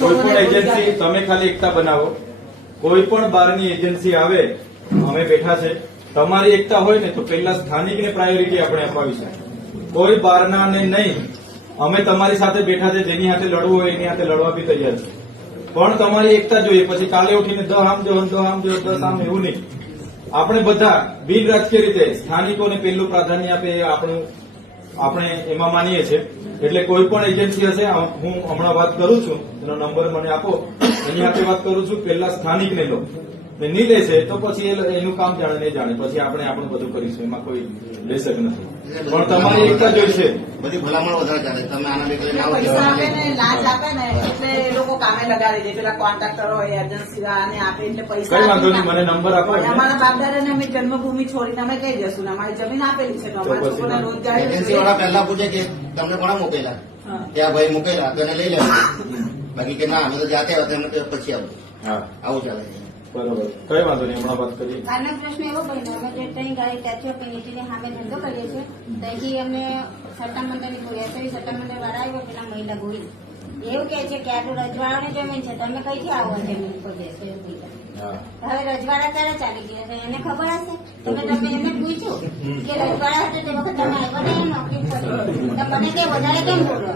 કોઈ પણ એજન્સી તમે ખાલી એકતા બનાવો, કોઈ પણ બહારની એજન્સી આવે, અમે બેઠા છે, તમારી એકતા હોય ને તો પહેલા સ્થાનિકને પ્રાયોરિટી આપણે અપાવી છે, કોઈ બહારના ને નહીં. અમે તમારી સાથે બેઠા છે, જેની સાથે લડવું હોય એની સાથે લડવા બી તૈયાર છે, પણ તમારી એકતા જોઈએ. પછી કાલે ઉઠીને દ આમ જો દસ આમ એવું નહીં. આપણે બધા બિન રાજકીય રીતે સ્થાનિકોને પહેલું પ્રાધાન્ય આપે એ આપણે એમાં માનીએ છીએ. એટલે કોઈ પણ એજન્સી હશે, હું હમણાં વાત કરું છું, એનો નંબર મને આપો, એની સાથે વાત કરું છું. પહેલા સ્થાનિકને લો, નહીં લેશે તો પછી એનું કામ જાણે નહીં જાણે, પછી આપણે આપણું બધું કરીશું, એમાં કોઈ લેશક નથી. પણ તમારી એકતા જોઈશે. બધી ભલામણ વધારે ચાલે. તમે આના પૈસા આપે ને લાંચ આપે ને એટલે એ લોકો કામે લગાડી દે. પેલા કોન્ટ્રાક્ટરો હોય એજન્સી ને આપે એટલે પૈસા. કઈ વાંધો નહીં, મને નંબર આપો. અમારા બાપદાદાને અમે જન્મભૂમિ છોડીને અમે કઈ જશું ને અમારી જમીન આપેલી છે. અમારા છોકરાને રોજગારી એજન્સી વાળા પહેલા પૂછે કે તમને કોણ મોકલેલા, ત્યાં ભાઈ મૂકેલા તો એને લઈ લેવા. બાકી કે ના અમે તો જાતે હતા પછી આવું. હા, આવું ચાલે છે. બરોબર, કઈ વાંધો નહીં, હમણાં વાત કરીએ. કાલનો પ્રશ્ન એવો બન્યો, અમે જે ત્રણ ગાડી ટેચો કમ્યુનિટીને સામે ધંધો કરીએ છીએ, ત્યાંથી અમને સટ્ટામંડળની ગોળી એસઆઈ સટ્ટામંડળ વાળા આવ્યો, પેલા મહિલા ગોળી એવું કે છે કે આટલું રજવાડાની જમીન છે, તમે કઈથી આવો જમીન ઉપર બેસો એવું કીધું. હવે રજવાડા ત્યારે ચાલી ગયા છે, એને ખબર હશે. તમે એને પૂછ્યું કે રજવાડા હતો તે વખત તમે આવ્યા ને નોકરી કરી, તો મને કે વધારે કેમ બોલો?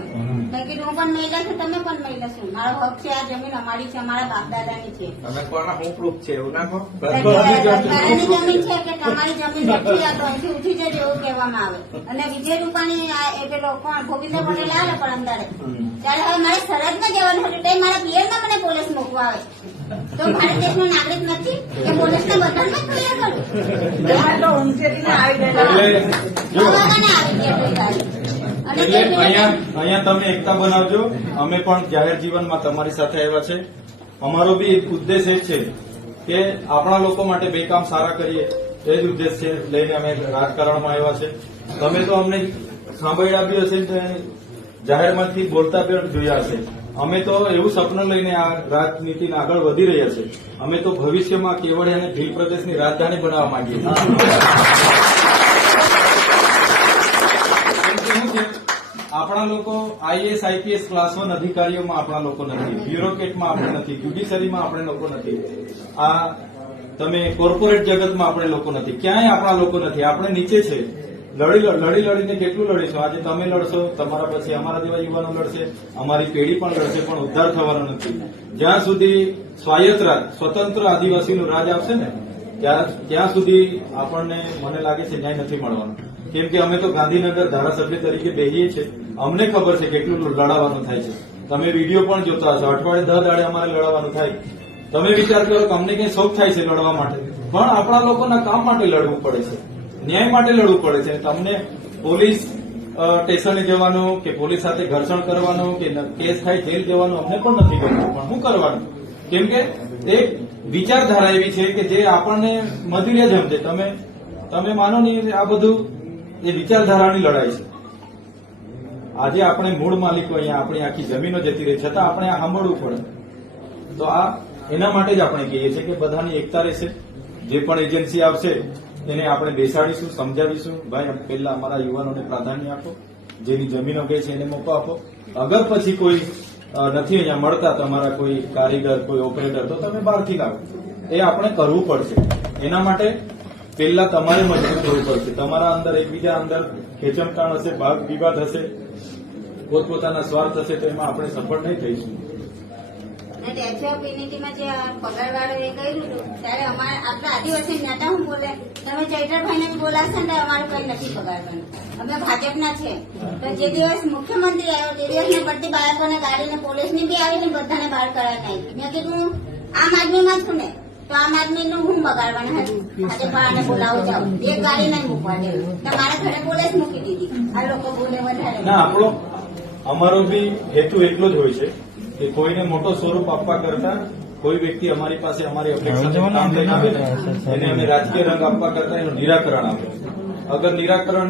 મેં કીધું હું પણ મહિલા છું, તમે પણ મહિલા છું, મારો હક છે, આ જમીન અમારી છે, અમારા બાપ દાદાની છે. તમે કોના હું પ્રૂફ છે એવું નાખો. રજવાડાની જમીન છે કે તમારી જમીન નથી, આ તો અહીંથી ઉઠી જજો એવું કહેવામાં આવે. અને વિજય રૂપાણી એ પેલો કોણ ગોવિંદ પટેલ આવે પણ અંદારે ત્યારે હવે મારે સરહદમાં જવાનું હતું, તો મારા પિયરમાં મને પોલીસ મૂકવા આવે. તો ભારત દેશનો નાગરિક નથી કે પોલીસને બધાને ક્લિયર કરું? તો ઊંચેથી આવી અહીંયા તમે એકતા બનાવજો. અમે પણ જાહેર જીવનમાં તમારી સાથે આવ્યા છે. અમારો બી એક ઉદ્દેશ એ છે કે આપણા લોકો માટે બે કામ સારા કરીએ, એ જ ઉદ્દેશ છે લઈને અમે રાજકારણમાં આવ્યા છે. તમે તો અમને સાંભળ્યા બી હશે, જાહેરમાંથી બોલતા પણ જોયા હશે. અમે તો એવું સપનું લઈને આ રાજનીતિને આગળ વધી રહ્યા છે. અમે તો ભવિષ્યમાં કેવડિયા અને ભીલ પ્રદેશની રાજધાની બનાવવા માંગીએ છીએ. આપણા લોકો આઈએસ આઈપીએસ ક્લાસ 1 અધિકારીઓમાં આપણા લોકો નથી, બ્યુરોક્રેટમાં આપણે નથી, જ્યુડિશરીમાં આપણે લોકો નથી, આ તમે કોર્પોરેટ જગતમાં આપણે લોકો નથી, ક્યાંય આપણા લોકો નથી. આપણે નીચે છે. લડીને કેટલું લડીશું? આજે તમે લડશો, તમારા પછી અમારા જેવા યુવાનો લડશે, અમારી પેઢી પણ લડશે, પણ ઉદ્ધાર થવાનો નથી. જ્યાં સુધી સ્વાયત્ત રાજ, સ્વતંત્ર આદિવાસીનું રાજ આવશે ને ત્યાં સુધી આપણને મને લાગે છે ન્યાય નથી મળવાનો. કેમ કે અમે તો ગાંધીનગર ધારાસભ્ય તરીકે બેસીએ છીએ, અમને ખબર છે કેટલું લડાવવાનું થાય છે. તમે વિડીયો પણ જોતા હશો, અઠવાડિયે 10 દાડે અમારે લડવાનું થાય. તમે વિચાર કરો કે અમને કઈ શોખ થાય છે લડવા માટે, પણ આપણા લોકોના કામ માટે લડવું પડે છે, ન્યાય માટે લડવું પડે છે. તમને પોલીસ સ્ટેશને જવાનું કે પોલીસ સાથે ઘર્ષણ કરવાનું કે કેસ થાય જેલ જવાનું અમને પણ નથી ગમતું, પણ શું કરવાનું? કેમ કે એક વિચારધારા એવી છે કે જે આપણને મધુર્ય જમ છે. તમે માનો નહીં, આ બધું એ વિચારધારાની લડાઈ છે. આજે આપણે મૂળ માલિકો અહીંયા આપણી આખી જમીનો જતી રહી, છતાં આપણે આ સાંભળવું પડે. તો આ એના માટે જ આપણે કહીએ છીએ કે બધાની એકતા રહેશે. જે પણ એજન્સી આવશે એને આપણે બેસાડીશું, સમજાવીશું, ભાઈ પહેલા અમારા યુવાનોને પ્રાધાન્ય આપો, જેની જમીનો ગઈ છે એને મોકો આપો. અગર પછી કોઈ નથી અહીંયા મળતા તમારા કોઈ કારીગર, કોઈ ઓપરેટર, તો તમે બહારથી લાવો. એ આપણે કરવું પડશે. એના માટે પહેલા તમારે મજબૂત થવું પડશે. તમારા અંદર એકબીજા અંદર ખેંચમતાણ હશે, ભાગ વિવાદ હશે, પોતપોતાના સ્વાર્થ હશે, તો એમાં આપણે સફળ નહીં થઈશું. ટેચો કમ્યુનિટીમાં જે પગારવાળો એ કર્યું હતું ત્યારે અમારા આપણા આદિવાસી નેતા હું બોલે, તમે ચૈતરભાઈને જ બોલાશે ને અમારું કઈ નથી પગારવાનું, અમે ભાજપના છે. તો જે દિવસ મુખ્યમંત્રી આવ્યો તે દિવસને પડતી બાળકોને ગાડીને પોલીસની બી આવીને બધાને બહાર કરાવી નાખી. મેં કીધું આમ આદમીમાં છું ને, તો આમ આદમીનું હું બગાડવાનું હતું? ભાજપવાળાને બોલાવું જાઉં, એક ગાડી નહીં મૂકવા દેવું, તમારા ઘરે પોલીસ મૂકી દીધી. આ લોકો બોલે વધારે ના. અમારો બી હેતુ એટલો જ હોય છે કે કોઈને મોટો સ્વરૂપ આપવા કરતા કોઈ વ્યક્તિ અમારી પાસે અમારી અપેક્ષા કામ લઈને આવે ને એને અમે રાજકીય રંગ આપવા કરતા એનું નિરાકરણ આપે. અગર નિરાકરણ